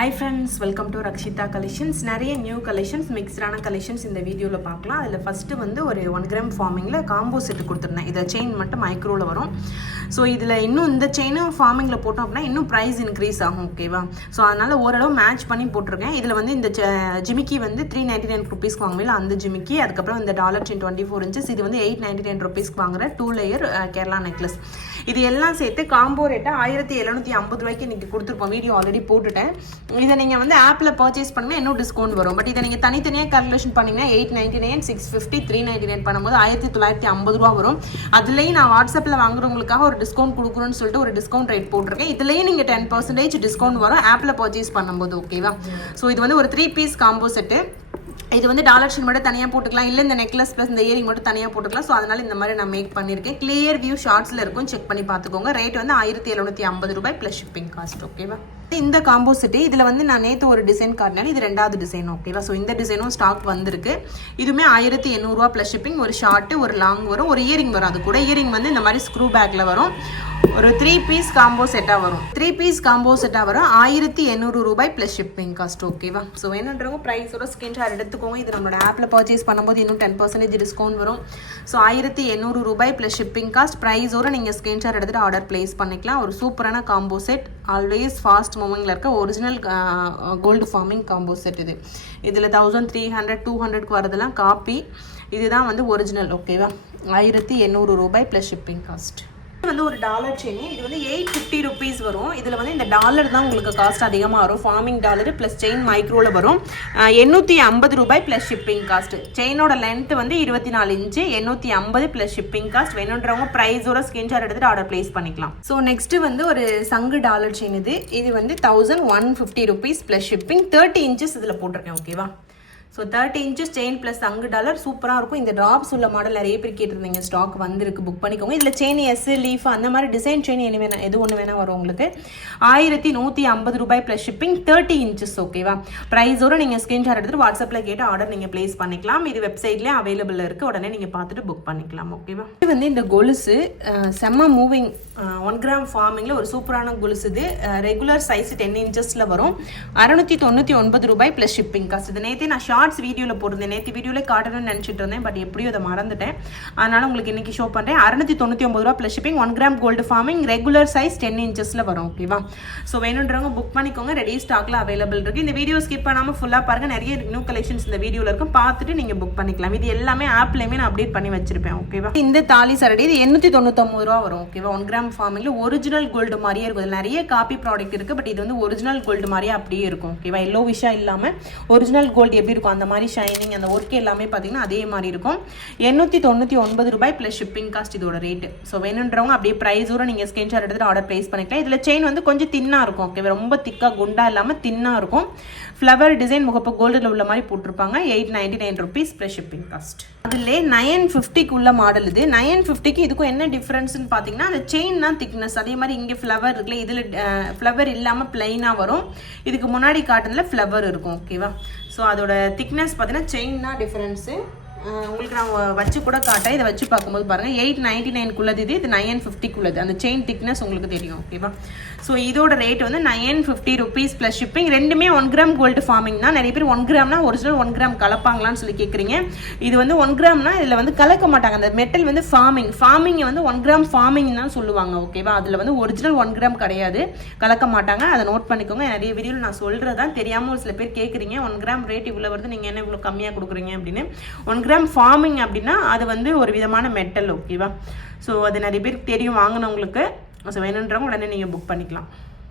Hi friends welcome to Rakshitha collections நிறைய new collections மிக்ஸ்டான collections இந்த வீடியோவில் பார்க்கலாம். அதில் ஃபஸ்ட்டு வந்து ஒரு ஒன் கிராம் ஃபார்மிங்கில் காம்போ செட்டு கொடுத்துருந்தேன். இதை செயின் மட்டும் மைக்ரோவில் வரும். ஸோ இதில் இன்னும் இந்த செயினும் ஃபார்மிங்கில் போட்டோம் அப்படின்னா இன்னும் ப்ரைஸ் இன்க்ரீஸ் ஆகும் ஓகேவா ஸோ அதனால் ஓரளவு மேட்ச் பண்ணி போட்டிருக்கேன். இதில் வந்து இந்த ஜிமிக்கி வந்து த்ரீ நைன்டி நைன் ருபீஸ்க்கு வாங்குவேன். அந்த ஜிமிக்கி அதுக்கப்புறம் இந்த dollar chain twenty four inches இது வந்து எயிட் நைன்டி நைன் ருபீஸ்க்கு வாங்குற டூ லேயர் கேரளா நெக்லஸ் இது எல்லாம் சேர்த்து காம்போ ரேட்டை ஆயிரத்தி எழுநூற்றி ஐம்பது ரூபாய்க்கு இன்றைக்கி கொடுத்துருப்போம். வீடியோ ஆல்ரெடி போட்டுட்டேன். இதை நீங்கள் வந்து ஆப்பில் பர்ச்சேஸ் பண்ணால் இன்னும் டிஸ்கவுண்ட் வரும். பட் இதை நீங்கள் தனித்தனியாக கல்குலேஷன் பண்ணிங்கன்னா eight ninety nine six fifty three ninety nine பண்ணும்போது ஆயிரத்தி தொள்ளாயிரத்தி ஐம்பது ரூபா வரும். அதுலேயும் நான் வாட்ஸ்அப்பில் வாங்குறவங்களுக்காக ஒரு டிஸ்கவுண்ட் கொடுக்குறோன்னு சொல்லிட்டு ஒரு டிஸ்கவுண்ட் ரேட் போட்டிருக்கேன். இதுலேயும் நீங்கள் டென் பர்சன்டேஜ் டிஸ்கவுண்ட் வரும் ஆப்பில் பர்ச்சேஸ் பண்ணும்போது ஓகேவா ஸோ இது வந்து ஒரு த்ரீ பீஸ் காம்போ செட்டு இது வந்து டாலர் ஷீட் மட்டும் தனியாக போட்டுக்கலாம். இல்லை இந்த நெக்லஸ் ப்ளஸ் இந்த இயரிங் மட்டும் தனியாக போட்டுக்கலாம். ஸோ அதனால இந்த மாதிரி நான் மேக் பண்ணியிருக்கேன். கிளியர் வியூ ஷார்ட்ஸில் இருக்கும். செக் பண்ணி பார்த்துக்கோங்க. ரேட் வந்து ஆயிரத்தி எழுநூற்றி ஐம்பது ரூபாய் ப்ளஸ் ஷிப்பிங் காஸ்ட் ஓகேவா இந்த காம்போ செட்டு இதில் வந்து நான் நேற்று ஒரு டிசைன் காட்டினேன். இது ரெண்டாவது டிசைன் ஓகேவா ஸோ இந்த டிசைனும் ஸ்டாக் வந்திருக்கு. இதுவுமே ஆயிரத்தி எண்ணூறுரூவா ப்ளஸ் ஷிப்பிங் ஒரு ஷார்ட்டு ஒரு லாங் வரும். ஒரு இயரிங் வரும். அது கூட இயரிங் வந்து இந்த மாதிரி ஸ்க்ரூ பேக்கில் வரும். ஒரு த்ரீ பீஸ் காம்போ செட்டாக வரும். த்ரீ பீஸ் காம்போ செட்டாக வரும். ஆயிரத்தி எண்ணூறு ரூபாய் ப்ளஸ் ஷிப்பிங் காஸ்ட் ஓகேவா ஸோ என்னன்றவங்க ப்ரைஸோட ஸ்கிரீன்ஷாட் எடுத்துக்கோங்க. இது நம்மளோட ஆப்பில் பர்ச்சேஸ் பண்ணும்போது இன்னும் டென் பர்சன்டேஜ் டிஸ்கவுண்ட் வரும். ஸோ ஆயிரத்தி எண்ணூறு ரூபாய் ப்ளஸ் ஷிப்பிங் காஸ்ட் ப்ரைஸோட நீங்கள் ஸ்கிரீன்ஷாட் எடுத்துகிட்டு ஆர்டர் ப்ளேஸ் பண்ணிக்கலாம். ஒரு சூப்பரான காம்போ செட் ஆல்வேஸ் ஃபாஸ்ட் மூவிங்கில் இருக்க original gold forming combo set இது. இதில் தௌசண்ட் த்ரீ ஹண்ட்ரட் டூ ஹண்ட்ரட்க்கு வரதெல்லாம் காப்பி இதுதான் வந்து ஒரிஜினல் ஓகேவா ஆயிரத்தி எண்ணூறு ரூபாய் ப்ளஸ் ஷிப்பிங் காஸ்ட் வந்து ஒரு டாலர் செயின் இது வந்து எயிட் ஃபிஃப்டி ருபீஸ் வரும். இதில் வந்து இந்த டாலர் தான் உங்களுக்கு காஸ்ட் அதிகமாக வரும். ஃபார்மிங் டாலர் ப்ளஸ் செயின் மைக்ரோவில் வரும். எண்ணூற்றி ஐம்பது ரூபாய் ப்ளஸ் ஷிப்பிங் காஸ்ட் செயினோட லென்த் வந்து இருபத்தி நாலு இன்ச்சு எண்ணூற்றி ஐம்பது ப்ளஸ் ஷிப்பிங் காஸ்ட் வேணுன்றவங்க ப்ரைஸோட ஸ்கிரீன்ஷாட் எடுத்துட்டு ஆர்டர் ப்ளேஸ் பண்ணிக்கலாம். ஸோ நெக்ஸ்ட் வந்து ஒரு சங்கு டாலர் செயின் இது. இது வந்து thousand one fifty rupees plus shipping thirty inches இதில் போட்டிருக்கேன் ஓகேவா so thirty inches chain plus அங்கு டாலர் சூப்பராக இருக்கும். இந்த ட்ராப்ஸ் உள்ள மாடல் நிறைய பேர் கேட்டிருந்தீங்க. ஸ்டாக் வந்திருக்கு. புக் பண்ணிக்கோங்க. இதில் செயின் எஸ் லீஃப் அந்த மாதிரி டிசைன் செயின் என்ன வேணா எது ஒன்று வேணால் வரும் உங்களுக்கு. ஆயிரத்தி நூற்றி ஐம்பது ரூபாய் ப்ளஸ் ஷிப்பிங் தேர்ட்டி இன்ச்சஸ் ஓகேவா ப்ரைஸோட நீங்கள் ஸ்க்ரீன்ஷாட் எடுத்துகிட்டு வாட்ஸ்அப்பில் கேட்டு ஆர்டர் நீங்கள் ப்ளேஸ் பண்ணிக்கலாம். இது வெப்சைட்லேயே அவைலபிள் இருக்குது உடனே நீங்கள் பார்த்துட்டு புக் பண்ணிக்கலாம் ஓகேவா இது வந்து இந்த கொலுசு செம்ம மூவிங் ஒன் கிராம் ஃபார்மிங்கில் ஒரு சூப்பரான கொலுசு இது. ரெகுலர் சைஸ் டென் இன்ச்சஸில் வரும். அறுநூற்றி தொண்ணூற்றி ஒன்பது ரூபாய் ப்ளஸ் ஷிப்பிங் காஸ்ட் இது நேற்று நான் ஷார்ட்ஸ் வீடியோவில் போட்டிருந்தேன். நேற்று வீடியோவில் காட்டணும்னு நினச்சிட்டு இருந்தேன். பட் எப்படியும் அதை மறந்துட்டேன். அதனால் உங்களுக்கு இன்றைக்கி ஷோ பண்ணுறேன் அறுநூத்தி தொண்ணூற்றி ஒம்பது ரூபா plus shipping one gram gold forming regular size ten இன்ச்சஸில் வரும். ஓகேவா ஸோ வேணுன்றவங்க புக் பண்ணிக்கோங்க. ரெடி ஸ்டாக்ல அவைலபிள் இருக்குது இந்த வீடியோ ஸ்கிப் பண்ணாமல் ஃபுல்லாக பாருங்கள் நிறைய நியூ கலெக்ஷன்ஸ் இந்த வீடியோவில் இருக்கும். பார்த்துட்டு நீங்கள் புக் பண்ணிக்கலாம். இது எல்லாமே ஆப்லேயுமே நான் அப்டேட் பண்ணி வச்சிருப்பேன். ஓகேவா இந்த தாலி சரடி இது எண்ணூற்றி தொண்ணூத்தொம்பது ரூபா வரும். ஓகேவா ஒன் கிராம் ஃபார்மிங்கில் ஒரிஜினல் கோல்டு மாதிரியே இருக்கும். நிறைய காப்பி ப்ராடக்ட் இருக்குது பட் இது வந்து ஒரிஜினல் கோல்டு மாதிரியே அப்படியே இருக்கும். ஓகேவா எல்லோ விஷயம் இல்லாமல் ஒரிஜினல் கோல்டு எப்படி இருக்கும்? அந்த மாதிரி ஷைனிங் அந்த ஒர்க் எல்லாமே பார்த்தீங்கன்னா அதே மாதிரி இருக்கும். எண்ணூற்றி தொண்ணூற்றி ஒன்பது ரூபாய் ப்ளஸ் ஷிப்பிங் காஸ்ட் இதோட ரேட்டு ஸோ வேணுன்றவங்க அப்படியே ப்ரைஸோட நீங்கள் ஸ்கிரீன்ஷாட் எடுத்துட்டு ஆர்டர் ப்ளேஸ் பண்ணிக்கலாம். இதில் செயின் வந்து கொஞ்சம் தின்னாக இருக்கும். ஓகே ரொம்ப திக்காக குண்டா இல்லாமல் தின்னாக இருக்கும். ஃப்ளவர் டிசைன் முகப்பு கோல்டில் உள்ள மாதிரி போட்டிருப்பாங்க. Eight ninety nine rupees plus shipping cost அதிலே நயன் ஃபிஃப்டிக்கு உள்ள மாடல் இது. நயன் ஃபிஃப்டிக்கு இதுக்கும் என்ன டிஃப்ரென்ஸ்னு பார்த்தீங்கன்னா அந்த செயின் தான் திக்னஸ் அதே மாதிரி இங்கே ஃப்ளவர் இருக்குல்ல இதில் ஃப்ளவர் இல்லாமல் பிளைனாக வரும். இதுக்கு முன்னாடி காட்டுனதில் ஃப்ளவர் இருக்கும். ஓகேவா ஸோ அதோட திக்னஸ் பார்த்தீங்கன்னா செயின்னா டிஃப்ரென்ஸு உங்களுக்கு நான் வச்சு கூட காட்டேன் இதை வச்சு பார்க்கும்போது பாருங்கள் எயிட் நைன்ட்டி நைனுக்குள்ளது இது. இது நைன் ஃபிஃப்டிக்குள்ளது அந்த செயின் திக்னஸ் உங்களுக்கு தெரியும். ஓகேவா ஸோ இதோட ரேட் வந்து nine fifty rupees plus shipping ரெண்டுமே ஒன் கிராம் கோல்டு ஃபார்மிங் தான். நிறைய பேர் ஒன் கிராம்னா ஒரிஜினல் ஒன் கிராம் கலப்பாங்களான்னு சொல்லி கேட்குறீங்க இது வந்து ஒன் கிராம்னா இதில் வந்து கலக்க மாட்டாங்க. அந்த மெட்டல் வந்து ஃபார்மிங் ஃபார்மிங்கை வந்து ஒன் கிராம் ஃபார்மிங் தான் சொல்லுவாங்க. ஓகேவா அதில் வந்து ஒரிஜினல் ஒன் கிராம் கிடையாது. கலக்க மாட்டாங்க. அதை நோட் பண்ணிக்கோங்க. நிறைய வீடியோவில் நான் சொல்கிறதான் தெரியாமல் ஒரு சில பேர் கேட்குறீங்க ஒன் கிராம் ரேட் இவ்வளோ வருது. நீங்கள் என்ன இவ்வளோ கம்மியாக கொடுக்குறீங்க அப்படின்னு. ஒன் கிராம் ஃபார்மிங் அப்படின்னா அது வந்து ஒரு விதமான மெட்டல் ஓகேவா ஸோ அது நிறைய பேருக்கு தெரியும் வாங்கினவங்களுக்கு. ஸோ வேணுன்றவங்க உடனே நீங்கள் புக் பண்ணிக்கலாம்.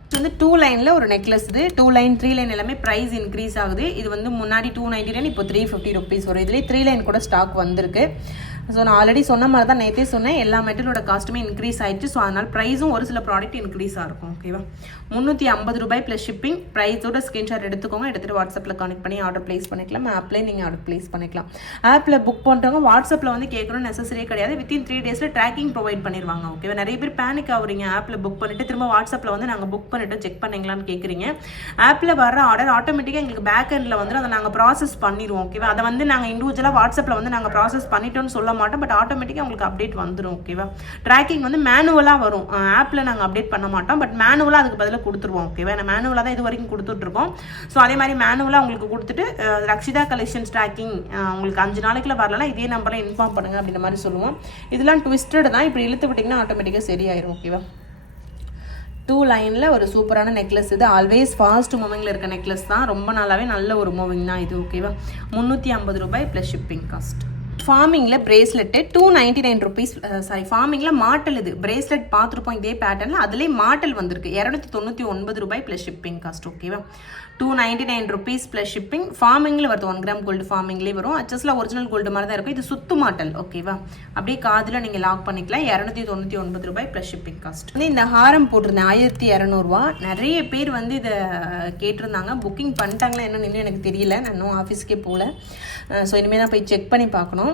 இது வந்து டூ லைனில் ஒரு நெக்லஸ் இது. டூ லைன் த்ரீ லைன் எல்லாமே ப்ரைஸ் இன்க்ரீஸ் ஆகுது. இது வந்து முன்னாடி டூ நைன்டி நைன் இப்போ த்ரீ ஃபிஃப்டி ருபீஸ் வரும். இதுலேயே த்ரீ லைன் கூட ஸ்டாக் வந்திருக்கு. ஸோ நான் ஆல்ரெடி சொன்ன மாதிரி தான் நேற்றே சொன்னேன். எல்லா மெட்டலோட காஸ்ட்டுமே இன்க்ரீஸ் ஆயிடுச்சு. ஸோ அதனால் ப்ரைஸும் ஒரு சில ப்ராடக்ட் இன்க்ரீஸாக இருக்கும். ஓகேவா முந்நூற்றி ஐம்பது ரூபாய் ப்ளஸ் ஷிப்பிங் ப்ரைஸோட ஸ்க்ரீன்ஷாட் எடுத்துக்கோங்க. எடுத்துகிட்டு வாட்ஸ்அப்பில் கனெக்ட் பண்ணி ஆர்டர் ப்ளேஸ் பண்ணிக்கலாம். ஆப்லேயே நீங்கள் ஆர்டர் ப்ளேஸ் பண்ணிக்கலாம். ஆப்பில் புக் பண்ணுறவங்க வாட்ஸ்அப்பில் வந்து கேட்கணும் நெசசரியே கிடையாது. வித்தின் த்ரீ டேஸில் ட்ராக்கிங் ப்ரொவைட் பண்ணிடுவாங்க ஓகேவா நிறைய பேர் பேனிக் ஆகுறீங்க. ஆப்பில் புக் பண்ணிவிட்டு திரும்ப வாட்ஸ்அப்பில் வந்து நாங்கள் புக் பண்ணிவிட்டு செக் பண்ணீங்களான்னு கேட்குறீங்க ஆப்பில் வர ஆர்டர் ஆட்டோமேட்டிக்காக எங்களுக்கு பேக் எண்டில் வந்து அதை நாங்கள் ப்ராசஸ் பண்ணிடுவோம் ஓகேவா அதை வந்து நாங்கள் இண்டிவிஜுவலாக வாட்ஸ்அப்பில் வந்து நாங்கள் ப்ராசஸ் பண்ணிட்டோம்னு சொல்ல மாட்டோம் பட் ஆட்டோமேட்டிக்காக உங்களுக்கு அப்டேட் வந்துடும் ஓகேவா ட்ராக்கிங் வந்து மேனுவலாக வரும். ஆப்பில் நாங்கள் அப்டேட் பண்ண மாட்டோம் பட் மேனுவலாக அதுக்கு பதிலாக கொடுத்துருவோம் ஓகேவா நான் மேனுவலாக தான் இது வரைக்கும் கொடுத்துட்ருக்கோம் ஸோ அதே மாதிரி மேனுவலாக உங்களுக்கு கொடுத்துட்டு ரக்ஷிதா கலெக்ஷன்ஸ் ட்ராக்கிங் உங்களுக்கு அஞ்சு நாளைக்குள்ள வரலனா இதே நம்பரில் இன்ஃபார்ம் பண்ணுங்க அப்படின்ற மாதிரி சொல்லுவோம். இதெல்லாம் ட்விஸ்டட் தான். இப்படி இழுத்து விட்டிங்கன்னா ஆட்டோமேட்டிக்காக சரியாயிரும் ஓகேவா டூ லைனில் ஒரு சூப்பரான நெக்லஸ் இது. ஆல்வேஸ் ஃபாஸ்ட் மூவிங்கில் இருக்க நெக்லஸ் தான். ரொம்ப நாளாகவே நல்ல ஒரு மூவிங் தான் இது ஓகேவா முந்நூற்றி ஐம்பது ரூபாய் plus shipping cost ஃபார்மிங்கில் bracelet two ninety nine rupees sorry ஃபார்மிங்கில் model இது. பிரேஸ்லெட் பார்த்துருப்போம் இதே பேட்டர்னில் அதுலேயே மாட்டல் வந்திருக்கு. இரநூத்தி தொண்ணூற்றி ஒன்பது ரூபாய் ப்ளஸ் ஷிப்பிங் காஸ்ட் ஓகேவா two ninety nine rupees plus shipping ஃபார்மிங்கில் வருது ஒன் கிராம் கோல்டு ஃபார்மிங்லேயே வரும். அச்சஸில் ஒரிஜினல் கோல்டு மாதிரி தான் இருக்கும். இது சுத்து மாட்டல் ஓகேவா அப்படியே காதில் நீங்கள் லாக் பண்ணிக்கலாம். இரநூத்தி தொண்ணூற்றி ஒன்பது ரூபாய் ப்ளஸ் ஷிப்பிங் காஸ்ட் வந்து இந்த ஹாரம் போட்டிருந்தேன் ஆயிரத்தி இரநூறுவா. நிறைய பேர் வந்து இதை கேட்டிருந்தாங்க. புக்கிங் பண்ணிட்டாங்களா என்னன்னு எனக்கு தெரியல. நான் இன்னும் ஆஃபீஸ்க்கே போகல. ஸோ இனிமேல் தான் போய் செக் பண்ணி பார்க்கணும்.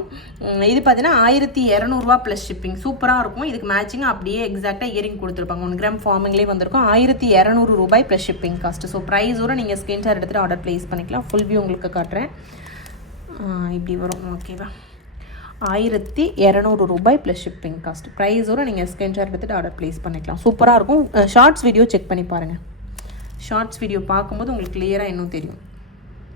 இது பார்த்தீங்கன்னா ஆயிரத்தி இரநூறுவா ப்ளஸ் ஷிப்பிங் சூப்பராக இருக்கும். இதுக்கு மேட்சிங் அப்படியே எக்ஸாக்டாக இயரிங் கொடுத்துருப்பாங்க. ஒன் கிராம் ஃபார்மிங்லேயே வந்திருக்கும். ஆயிரத்தி இரநூறு ரூபாய் ப்ளஸ் ஷிப்பிங் காஸ்ட் ஸோ ப்ரைஸோட நீங்கள் ஸ்க்ரீன்ஷாட் எடுத்துகிட்டு ஆர்டர் ப்ளேஸ் பண்ணிக்கலாம். ஃபுல் வியூ உங்களுக்கு காட்டுறேன். இப்படி வரும். ஓகேவா ஆயிரத்தி இரநூறு ரூபாய் ப்ளஸ் ஷிப்பிங் காஸ்ட் ப்ரைஸோட நீங்கள் ஸ்கிரீன்ஷாட் எடுத்துகிட்டு ஆர்டர் ப்ளேஸ் பண்ணிக்கலாம். சூப்பராக இருக்கும். ஷார்ட்ஸ் வீடியோ செக் பண்ணி பாருங்கள் ஷார்ட்ஸ் வீடியோ பார்க்கும்போது உங்களுக்கு கிளியராக இன்னும் தெரியும்.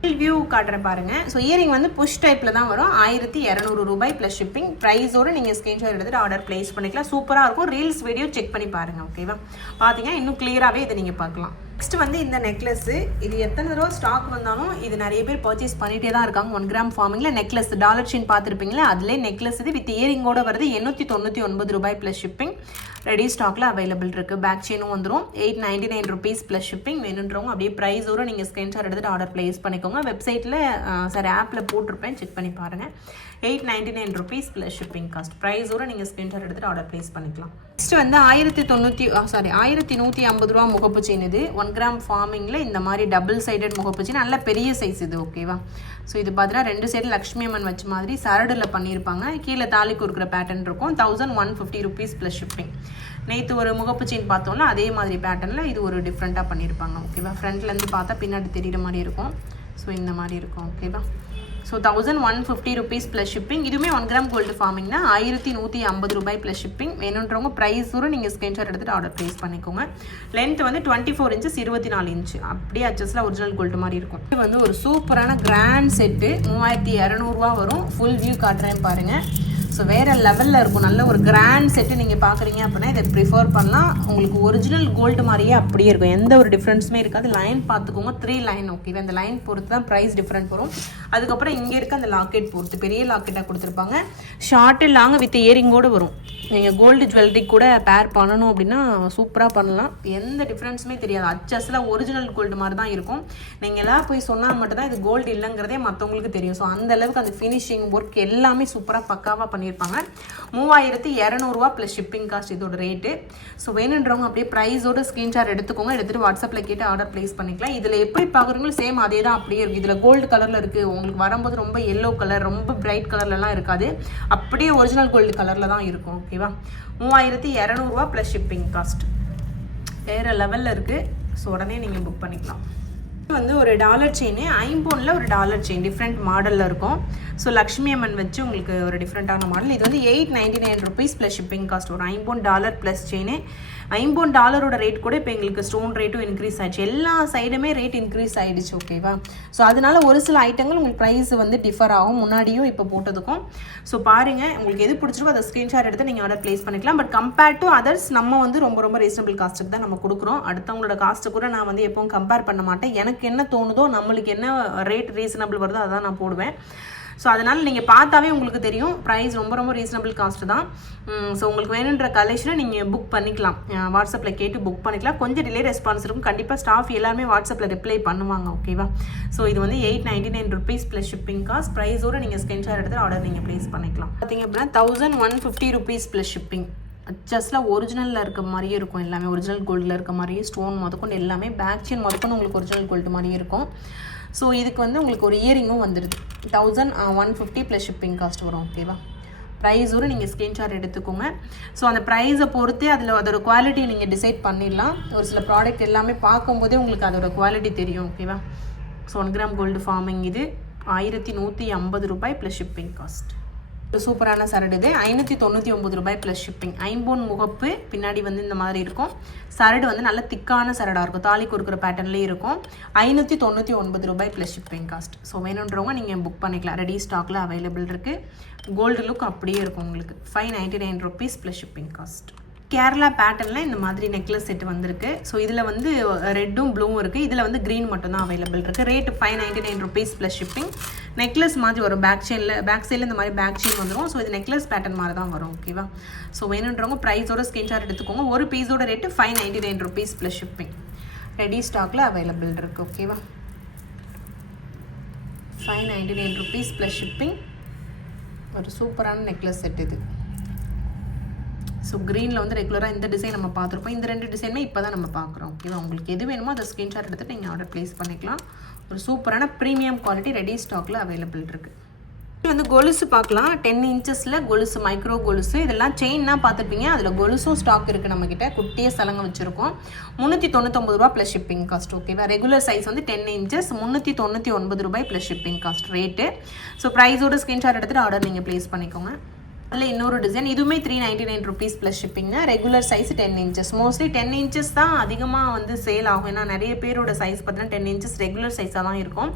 வியூ காட்டுறேன் பாருங்க. ஸோ இயரிங் வந்து புஷ் டைப்பில் தான் வரும். ஆயிரத்தி இரநூறு ரூபாய் ப்ளஸ் ஷிப்பிங் ப்ரைஸோட நீங்கள் ஸ்க்ரீன்ஷாட் எடுத்துட்டு ஆர்டர் ப்ளேஸ் பண்ணிக்கலாம். சூப்பராக இருக்கும். ரீல்ஸ் வீடியோ செக் பண்ணி பாருங்க ஓகேவா பார்த்தீங்கன்னா இன்னும் கிளியராகவே இதை நீங்கள் பார்க்கலாம். நெக்ஸ்ட் வந்து இந்த நெக்லஸ் இது எத்தனை தடவை ஸ்டாக் வந்தாலும் இது நிறைய பேர் பர்ச்சேஸ் பண்ணிட்டே தான் இருக்காங்க. ஒன் கிராம் ஃபார்மிங்கில் நெக்லஸ் டாலர் செயின் பார்த்துருப்பீங்களா? அதுலேயே நெக்லஸ் இது வித் இயரிங்கோட வருது. எண்ணூற்றி தொண்ணூற்றி ஒன்பது ரூபாய் ப்ளஸ் ஷிப்பிங் ரெடி ஸ்டாக்ல அவைலபிள் இருக்கு. பேக் செயினும் வந்துடும் eight ninety nine rupees plus shipping வேணுன்றவங்க அப்படியே ப்ரைஸோட நீங்கள் ஸ்க்ரீன்ஷாட் எடுத்துட்டு ஆர்டர் ப்ளேஸ் பண்ணிக்கோங்க. வெப்சைட்டில் சாரி ஆப்பில் போட்டிருப்பேன். செக் பண்ணி பாருங்க. Eight ninety nine rupees plus shipping cost ப்ரைஸோடு நீங்கள் ஸ்க்ரீன்ஷாட் எடுத்துட்டு ஆர்டர் ப்ளேஸ் பண்ணிக்கலாம். நெக்ஸ்ட் வந்து ஆயிரத்தி தொண்ணூற்றி சாரி ஆயிரத்தி நூற்றி ஐம்பது ரூபா முகப்பு செயின் இது. ஒன் கிராம் ஃபார்மிங்கில் இந்த மாதிரி டபுள் சைடட் முகப்பு செயின் நல்ல பெரிய சைஸ் இது ஓகேவா ஸோ இது பார்த்தீங்கன்னா ரெண்டு சைடு லக்ஷ்மி அம்மன் வச்ச மாதிரி சரடில் பண்ணியிருப்பாங்க கீழே தாலி கொடுக்குற பேட்டர்ன் இருக்கும். Thousand one fifty rupees plus shipping நேற்று ஒரு முகப்பு செயின் பார்த்தோம்னா அதே மாதிரி பேட்டர்னில் இது ஒரு டிஃப்ரெண்ட்டாக பண்ணியிருப்பாங்க ஓகேவா ஃப்ரண்ட்லேருந்து பார்த்தா பின்னாடி தெரிகிற மாதிரி இருக்கும். ஸோ இந்த மாதிரி இருக்கும். ஓகேவா so thousand one fifty rupees plus shipping இதுவுமே ஒன் கிராம் கோல்டு ஃபார்மிங்னா ஆயிரத்தி நூற்றி ஐம்பது ரூபாய் ப்ளஸ் ஷிப்பிங் வேணுன்றவங்க ப்ரைஸும் நீங்கள் ஸ்க்ரீன்ஷாட் எடுத்துகிட்டு ஆர்டர் ப்ளேஸ் பண்ணிக்கோங்க. லென்த் வந்து டுவெண்ட்டி ஃபோர் இன்ச்சஸ் இருபத்தி நாலு இன்ச்சு அப்படியே அச்சஸில் ஒரிஜினல் கோல்டு மாதிரி இருக்கும். இது வந்து ஒரு சூப்பரான கிராண்ட் செட்டு மூவாயிரத்தி இரநூறுவா வரும். ஃபுல் வியூ காட்டுறேன் பாருங்கள் ஸோ வேறு லெவலில் இருக்கும். நல்ல ஒரு கிராண்ட் செட்டு நீங்கள் பார்க்குறீங்க அப்படின்னா இதை ப்ரிஃபர் பண்ணலாம். உங்களுக்கு ஒரிஜினல் கோல்டு மாதிரியே அப்படியே இருக்கும். எந்த ஒரு டிஃப்ரென்ஸுமே இருக்காது. லைன் பார்த்துக்கோங்க. த்ரீ லைன் ஓகே இந்த லைன் பொறுத்து தான் ப்ரைஸ் டிஃப்ரெண்ட் வரும். அதுக்கப்புறம் இங்கே இருக்க அந்த லாக்கெட் பொறுத்து பெரிய லாக்கெட்டாக கொடுத்துருப்பாங்க. ஷார்ட்டு லாங் வித் இயரிங்கோடு வரும். நீங்கள் கோல்டு ஜுவல்லரி கூட பேர் பண்ணணும் அப்படின்னா சூப்பராக பண்ணலாம். எந்த டிஃப்ரென்ஸுமே தெரியாது. அச்சஸில் ஒரிஜினல் கோல்டு மாதிரி தான் இருக்கும். நீங்கள் எல்லாம் போய் சொன்னால் மட்டும்தான் இது கோல்டு இல்லைங்கிறதே மற்றவங்களுக்கு தெரியும். ஸோ அந்த அளவுக்கு அந்த ஃபினிஷிங் ஒர்க் எல்லாமே சூப்பராக பக்காவாக பண்ணியிருப்பாங்க. மூவாயிரத்தி இரநூறுவா ப்ளஸ் ஷிப்பிங் காஸ்ட் இதோட ரேட்டு ஸோ வேணுன்றவங்க அப்படியே ப்ரைஸோட ஸ்க்ரீன்ஷாட் எடுத்துக்கோங்க. எடுத்துகிட்டு வாட்ஸ்அப்பில் கேட்டு ஆர்டர் ப்ளேஸ் பண்ணிக்கலாம். இதில் எப்படி பார்க்குறீங்களோ சேம் அதே தான் அப்படியே இருக்குது இதில் கோல்டு கலரில் இருக்குது உங்களுக்கு வரும்போது ரொம்ப எல்லோ கலர் ரொம்ப பிரைட் கலர்லலாம் இருக்காது. அப்படியே ஒரிஜினல் கோல்டு கலரில் தான் இருக்கும். ஓகே ஓகேவா? மூவாயிரத்தி இரநூறுவா ப்ளஸ் ஷிப்பிங் காஸ்ட் வேறு லெவலில் இருக்குது ஸோ உடனே நீங்கள் புக் பண்ணிக்கலாம். வந்து ஒரு டாலர் செயின் ஐம்போனில் ஒரு டாலர் செயின் டிஃப்ரெண்ட் மாடலில் இருக்கும். ஸோ லக்ஷ்மி அம்மன் வச்சு உங்களுக்கு ஒரு டிஃப்ரெண்ட்டான மாடல் இது வந்து eight ninety nine rupees plus shipping cost ஒரு ஐம்போன் டாலர் ப்ளஸ் செயின் ஐம்போன் டாலரோட ரேட் கூட இப்போ எங்களுக்கு ஸ்டோன் ரேட்டும் இன்க்ரீஸ் ஆயிடுச்சு. எல்லா சைடுமே ரேட் இன்க்ரீஸ் ஆயிடுச்சு ஓகேவா ஸோ அதனால ஒரு சில ஐட்டங்கள் உங்களுக்கு ப்ரைஸ் வந்து டிஃபர் ஆகும். முன்னாடியும் இப்போ போட்டதுக்கும். ஸோ பாருங்கள் உங்களுக்கு எது பிடிச்சிருக்கோ அதை ஸ்க்ரீன்ஷாட் எடுத்து நீங்கள் ஆர்டர் ப்ளேஸ் பண்ணிக்கலாம். பட் கம்பேர்ட் டு அதர்ஸ் நம்ம வந்து ரொம்ப ரொம்ப ரீசனபிள் காஸ்ட்டுக்கு தான் நம்ம கொடுக்குறோம். அடுத்தவங்களோட காஸ்ட்டு கூட நான் வந்து எப்பவும் கம்பேர் பண்ண மாட்டேன். எனக்கு என்ன தோணுதோ நம்மளுக்கு என்ன ரேட் ரீசனபிள் வருதோ அதான் நான் போடுவேன். ஸோ அதனால் நீங்கள் பார்த்தாவே உங்களுக்கு தெரியும். ப்ரைஸ் ரொம்ப ரொம்ப ரீசனபிள் காஸ்ட் தான். ஸோ உங்களுக்கு வேணுன்ற கலெக்ஷனை நீங்கள் புக் பண்ணிக்கலாம். வாட்ஸ்அப்பில் கேட்டு புக் பண்ணிக்கலாம். கொஞ்சம் டிலே ரெஸ்பான்ஸ் இருக்கும். கண்டிப்பாக ஸ்டாஃப் எல்லாருமே வாட்ஸ்அப்பில் ரிப்ளை பண்ணுவாங்க ஓகேவா ஸோ இது வந்து eight ninety nine rupees plus shipping cost ப்ரைஸோட நீங்கள் ஸ்கிரீன்ஷாட் எடுத்து ஆர்டர் நீங்கள் ப்ளேஸ் பண்ணிக்கலாம். பார்த்தீங்க அப்படின்னா thousand one fifty rupees plus shipping ஜஸ்ட்லாம் ஒரிஜினலில் இருக்க மாதிரியே இருக்கும் எல்லாமே. ஒரிஜினல் கோல்டில் இருக்க மாதிரியே ஸ்டோன் முதற்கொண்டு எல்லாமே பேக் செயின் முதற்கொண்டு உங்களுக்கு ஒரிஜினல் கோல்டு மாதிரியே இருக்கும். ஸோ இதுக்கு வந்து உங்களுக்கு ஒரு இயரிங்கும் வந்துடுது thousand one fifty plus shipping cost வரும் ஓகேவா ப்ரைஸோடு நீங்கள் ஸ்க்ரீன்ஷாட் எடுத்துக்கோங்க. ஸோ அந்த ப்ரைஸை பொறுத்தே அதில் அதோட குவாலிட்டி நீங்கள் டிசைட் பண்ணிடலாம். ஒரு சில ப்ராடக்ட் எல்லாமே பார்க்கும்போதே உங்களுக்கு அதோட குவாலிட்டி தெரியும் ஓகேவா so one gram gold forming இது ஆயிரத்தி நூற்றி ஐம்பது ரூபாய் ப்ளஸ் ஷிப்பிங் காஸ்ட் ஒரு சூப்பரான சரடு இது. ஐநூற்றி தொண்ணூற்றி ஒம்பது ரூபாய் ப்ளஸ் ஷிப்பிங் ஐம்பொன் முகப்பு பின்னாடி வந்து இந்த மாதிரி இருக்கும். சரடு வந்து நல்ல திக்கான சரடாக இருக்கும். தாலி கொடுக்குற பேட்டர்ன்லேயும் இருக்கும். ஐநூற்றி தொண்ணூற்றி ஒன்பது ரூபாய் ப்ளஸ் ஷிப்பிங் காஸ்ட் ஸோ வேணுன்றவங்க நீங்கள் புக் பண்ணிக்கலாம். ரெடி ஸ்டாக்கில் அவைலபிள் இருக்குது கோல்டு லுக் அப்படியே இருக்கும் உங்களுக்கு. Five ninety nine rupees plus shipping cost Kerala பேட்டர்னில் இந்த மாதிரி நெக்லஸ் செட் வந்திருக்கு. ஸோ இதில் வந்து ரெட்டும் ப்ளூவும் இருக்குது இதில் வந்து க்ரீன் மட்டும் தான் அவைலபிள் இருக்குது rate five ninety nine rupees plus shipping necklace மாதிரி வரும் பேக் செயினில் பேக் சைடில் இந்த மாதிரி பேக் செயின் வந்துடும் ஸோ இது நெக்லஸ் பேட்டர்ன் மாதிரி தான் வரும் ஓகேவா ஸோ வேணுன்றவங்க ப்ரைஸோட ஸ்கிரீன்ஷாட் எடுத்துக்கோங்க. ஒரு பீஸோட rate five ninety nine rupees plus shipping ready ஸ்டாக்கில் அவைலபிள் இருக்குது ஓகேவா five ninety nine rupees plus shipping ஒரு சூப்பரான நெக்லஸ் செட் இது. ஸோ க்ரீனில் வந்து ரெகுலராக இந்த டிசைன் நம்ம பார்த்துருப்போம் இந்த ரெண்டு டிசைனுமே இப்போ தான் நம்ம பார்க்குறோம். ஓகேவா உங்களுக்கு எது வேணுமோ அதை ஸ்க்ரீன்ஷாட் எடுத்துகிட்டு நீங்கள் ஆர்டர் ப்ளேஸ் பண்ணிக்கலாம். ஒரு சூப்பரான ப்ரீமியம் குவாலிட்டி ரெடி ஸ்டாக்கில் அவைலபிள் இருக்குது வந்து கொலுசு பார்க்கலாம். டென் இன்ச்சஸில் கொலுசு மைக்ரோ கொலுசு. இதெல்லாம் செயின்னா பார்த்துருப்பீங்க. அதில் கொலுசும் ஸ்டாக் இருக்குது நம்மக்கிட்ட குட்டியே சலங்க வச்சுருக்கோம். முந்நூற்றி தொண்ணூத்தொம்பது ரூபா ப்ளஸ் ஷிப்பிங் காஸ்ட் ஓகேவா ரெகுலர் சைஸ் வந்து டென் இன்ச்சஸ் முந்நூற்றி தொண்ணூற்றி ஒன்பது ரூபாய் plus shipping cost rate so ப்ரைஸோட screenshot எடுத்துகிட்டு ஆர்டர் நீங்கள் ப்ளேஸ் பண்ணிக்கோங்க. அதில் இன்னொரு டிசைன் இதுவுமே three ninety nine rupees plus ஷிப்பிங்க regular size ten inches mostly ten inches தான் அதிகமாக வந்து சேல் ஆகும். ஏன்னா நிறைய பேரோட சைஸ் பார்த்தீங்கன்னா டென் இன்ச்சஸ் ரெகுலர் சைஸாக தான் இருக்கும்.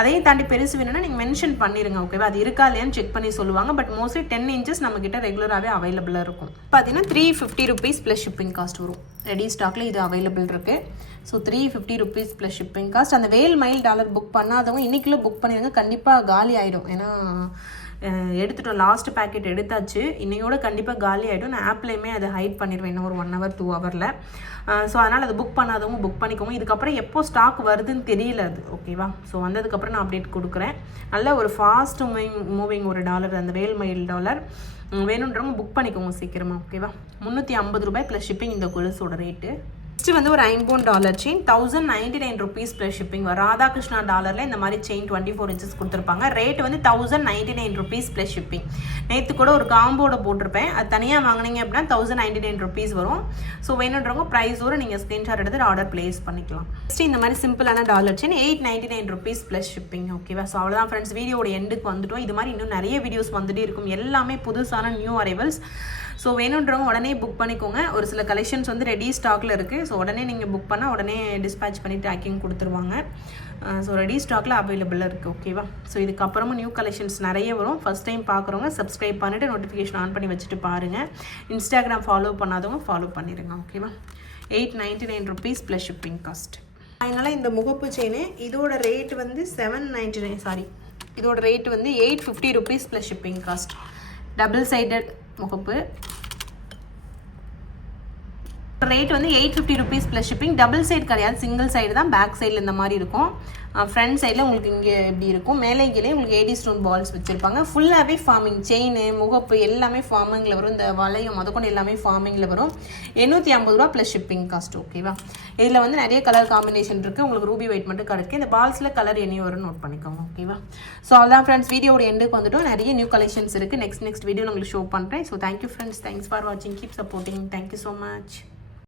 அதையும் தாண்டி பெருசு வேணும்னா நீங்கள் மென்ஷன் பண்ணிடுங்க ஓகேவா அது இருக்கா இல்லையான்னு செக் பண்ணி சொல்லுவாங்க. பட் மோஸ்ட்லி டென் இன்ச்சஸ் நம்மக்கிட்ட ரெகுலராகவே அவைலபிளாக இருக்கும். பார்த்தீங்கன்னா three fifty rupees plus shipping cost வரும். ரெடி ஸ்டாக்கில் இது அவைலபிள் இருக்குது so three fifty rupees plus shipping cost அந்த வேல் மைல் டாலர் புக் பண்ணாதவங்க இன்றைக்குள்ளே புக் பண்ணிடுங்க கண்டிப்பாக காலி ஆகிடும் ஏன்னா எடுத்துட்டோம். லாஸ்ட் பேக்கெட் எடுத்தாச்சு. இன்னையோட கண்டிப்பாக காலி ஆகிடும் நான் ஆப்லேயுமே அதை ஹைட் பண்ணிடுவேன். இன்னும் ஒரு ஒன் ஹவர் டூ ஹவரில் ஸோ அதனால் அதை புக் பண்ணாதவங்க புக் பண்ணிக்கோங்க. இதுக்கப்புறம் எப்போ ஸ்டாக் வருதுன்னு தெரியல அது. ஓகேவா ஸோ வந்ததுக்கப்புறம் நான் அப்டேட் கொடுக்குறேன். நல்ல ஒரு ஃபாஸ்ட் மூவிங் மூவிங் ஒரு டாலர் அந்த வேல் மைல் டாலர் வேணுன்றவங்க புக் பண்ணிக்கோங்க சீக்கிரமாக ஓகேவா முந்நூற்றி ஐம்பது ரூபாய் ப்ளஸ் ஷிப்பிங் இந்த கொலுசோட ரேட்டு நெக்ஸ்ட்டு வந்து ஒரு ஐம்போன் dollar chain thousand ninety nine rupees plus shipping வரும். ராதாகிருஷ்ணா டாலரில் இந்த மாதிரி செயின் டுவெண்ட்டி ஃபோர் இன்ச்சஸ் கொடுத்துருப்பாங்க. ரேட் வந்து thousand ninety nine rupees plus shipping நேற்று கூட ஒரு காம்போட போட்டிருப்பேன். அது தனியாக வாங்கினீங்க அப்படின்னா தௌசண்ட் நைன்டி நைன் ருபீஸ் வரும். ஸோ வேணுன்றவங்க ப்ரைஸோட நீங்கள் ஸ்க்ரீன்ஷாட் எடுத்து ஆர்டர் ப்ளேஸ் பண்ணிக்கலாம். நெக்ஸ்ட் இந்த மாதிரி சிம்பிளான dollar chain eight ninety nine rupees plus shipping ஓகேவா ஸோ அவ்வளோதான் ஃப்ரெண்ட்ஸ் வீடியோட எண்டுக்கு வந்துட்டோம். இது மாதிரி இன்னும் நிறைய வீடியோஸ் வந்துகிட்டே இருக்கும். எல்லாமே புதுசான நியூ அரைவல்ஸ் ஸோ வேணுன்றவங்க உடனே புக் பண்ணிக்கோங்க. ஒரு சில கலெக்ஷன்ஸ் வந்து ரெடி ஸ்டாக்கில் இருக்குது ஸோ உடனே நீங்கள் புக் பண்ணால் உடனே டிஸ்பேச் பண்ணி ட்ராக்கிங் கொடுத்துருவாங்க. ஸோ ரெடி ஸ்டாக்கில் அவைலபிளாக இருக்குது ஓகேவா ஸோ இதுக்கப்புறமும் நியூ கலெக்ஷன்ஸ் நிறைய வரும். ஃபஸ்ட் டைம் பார்க்குறவங்க சப்ஸ்கிரைப் பண்ணிவிட்டு நோட்டிஃபிகேஷன் ஆன் பண்ணி வச்சுட்டு பாருங்கள் இன்ஸ்டாகிராம் ஃபாலோ பண்ணாதவங்க ஃபாலோ பண்ணிடுங்க ஓகேவா eight ninety nine rupees plus shipping cost அதனால் இந்த முகப்பு செயின் இதோட ரேட் வந்து செவன் நைன்ட்டி நைன் சாரி இதோட ரேட் வந்து eight fifty rupees plus shipping cost double sided முகப்பு ரேட் வந்து eight fifty rupees plus shipping double side கிடையாது சிங்கிள் சைடு தான் பேக் சைடில் இந்த மாதிரி இருக்கும். ஃப்ரண்ட் சைடில் உங்களுக்கு இங்கே இப்படி இருக்கும். மேலே கீழே உங்களுக்கு ஏடி ஸ்டோன் பால்ஸ் வச்சுருப்பாங்க. ஃபுல்லாகவே ஃபார்மிங் செயின் முகப்பு எல்லாமே ஃபார்மிங்கில் வரும். இந்த வளையம் முதற்கொண்டு எல்லாமே ஃபார்மிங்கில் வரும். எண்ணூற்றி ஐம்பது ரூபா ப்ளஸ் ஷிப்பிங் காஸ்ட் ஓகேவா இதில் வந்து நிறைய கலர் காம்பினேஷன் இருக்குது உங்களுக்கு ரூபி ஒயிட் மட்டும் கிடைக்கும் இந்த பால்ஸில் கலர் என்ன வரும் நோட் பண்ணிக்கோங்க ஓகேவா ஸோ அதான் ஃப்ரெண்ட்ஸ் வீடியோட எண்டுக்கு வந்துட்டோம். நிறைய நியூ கலெக்ஷன்ஸ் இருக்குது நெக்ஸ்ட் நெக்ஸ்ட் வீடியோ உங்களுக்கு ஷோ பண்ணுறேன் so thank you friends thanks for வாட்சிங் keep supporting thank you so much